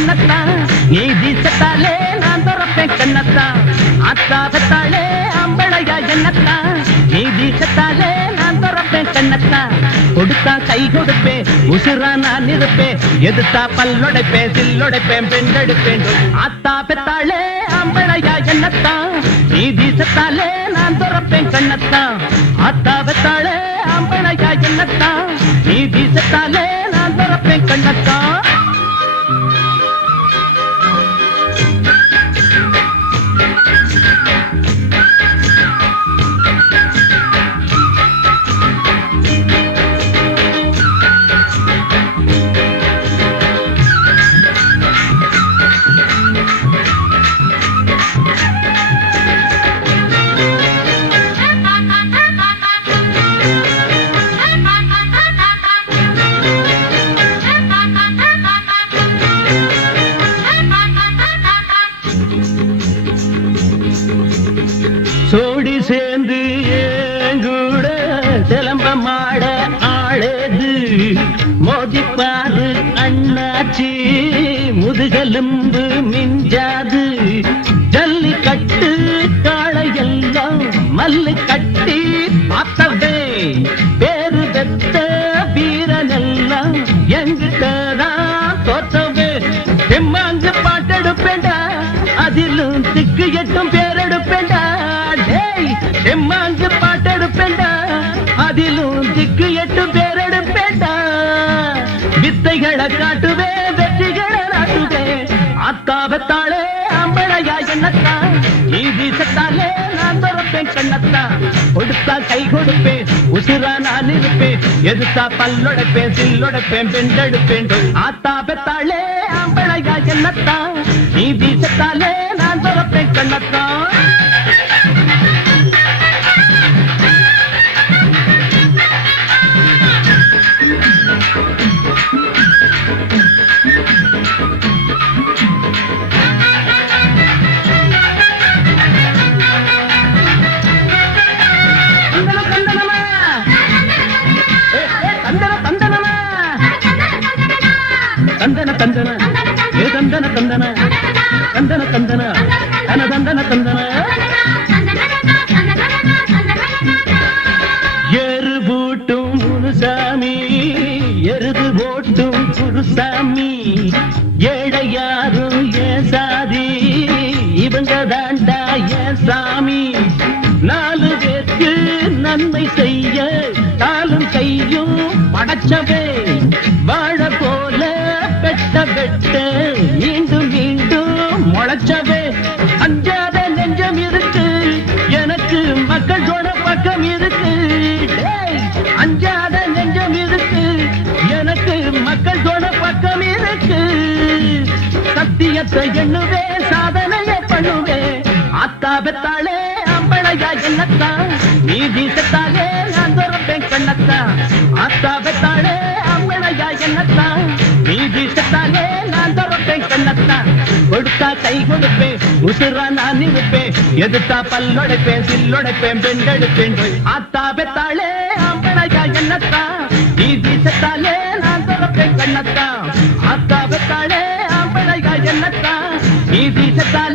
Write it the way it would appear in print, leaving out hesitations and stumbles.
என்னத்தான் நீ வீசத்தாலே நான் துறப்பேன் கண்ணத்தான் ஆத்தா பெத்தாளே அம்பளையா என்னத்தான் நீ வீசத்தாலே நான் துறப்பேன் கண்ணத்தான் கொடுத்தா கை கொடுப்பேன் உசுரா நான் இருப்பேன் எதுத்தா பல்லொடைப்பேன் சில்லொடைப்பேன் பெண்டெடுப்பேன் ஆத்தா பெத்தாளே அம்பளையா என்னத்தான் நீ வீசத்தாலே நான் துறப்பேன் கண்ணத்தான் ஆத்தா பெத்தாளே அம்பளையா என்னத்தான் நீ வீசத்தாலே நான் துறப்பேன் கண்ணத்தான் சோடி சேர்ந்து ஏங்கூட சிலம்ப மாட ஆளது மோதிப்பாரு அண்ணாச்சி முதுகெலும்பு மிஞ்சாது ஜல்லி கட்டு காளையெல்லாம் மல்லு கட்டி பார்த்தவே பேரு பெத்த வீரனெல்லாம் எங்கிட்டதான் தோற்றவே எம்மாங்கு பாட்டெடுப்பேண்டா அதிலும் திக்கு எட்டும் பேரெடுப்பேண்டா எம்மாங்கு பாட்டெடுப்பேண்டா அதிலும் திக்கு எட்டு பேரெடுப்பேண்டா வித்தைகளை காட்டுவே வெற்றிகளை நாட்டுவே அத்தாவத்தாளே அம்பளையா என்னத்தான் நீ வீசத்தாலே நான் துறப்பேன் கண்ணத்தான் கொடுத்தா கை கொடுப்பேன் உசுரா நான் இருப்பேன் எதுத்தா பல்லொடைப்பேன் சில்லொடைப்பேன் பெண்டெடுப்பேன் ஆத்தா பெத்தாளே அம்பளையா என்னத்தான் நீ வீசத்தாலே நான் துறப்பேன் கண்ணத்தான் தந்தன தந்தன ஏ தந்தன தந்தன தந்தன தந்தன தன தந்தன தந்தன எரு பூட்டும் முனுசாமி எருது போட்டும் குருசாமி ஏழை யாரும் ஏன் சாதி இவங்க தாண்டா ஏன் சாமி நாலு பேருக்கு நன்மை செய்ய காலும் கையும் படைச்சவே வாழ போல பெட்ட பெட்ட மீண்டும் மீண்டும் முளைச்சவே அஞ்சாத நெஞ்சம் இருக்கு எனக்கு மக்கள் சொன்ன பக்கம் இருக்கு அஞ்சாத நெஞ்சம் இருக்கு எனக்கு மக்கள் சொன்ன பக்கம் இருக்கு சத்தியத்தை எண்ணுவே சாதனையை பண்ணுவே ஆத்தா பெத்தாளே அம்பளையா என்னத்தான் நீ வீசத்தாலே நான் துறப்பேன் கண்ணத்தான் ஆத்தா பெத்தாளே அம்பளையா என்னத்தான் நீ வீசத்தாலே நான் துறப்பேன் கண்ணத்தான் கொடுத்தா கை கொடுப்பேன் உசுரா நான் இருப்பேன் எதுத்தா பல்லொடைப்பேன் சில்லொடைப்பேன் பெண்டெடுப்பேன் ஆத்தா பெத்தாளே அம்பளையா என்னத்தான் நீ வீசத்தாலே நான் துறப்பேன் கண்ணத்தான் ஆத்தா பெத்தாளே அம்பளையா என்னத்தான் நீ வீசத்தாலே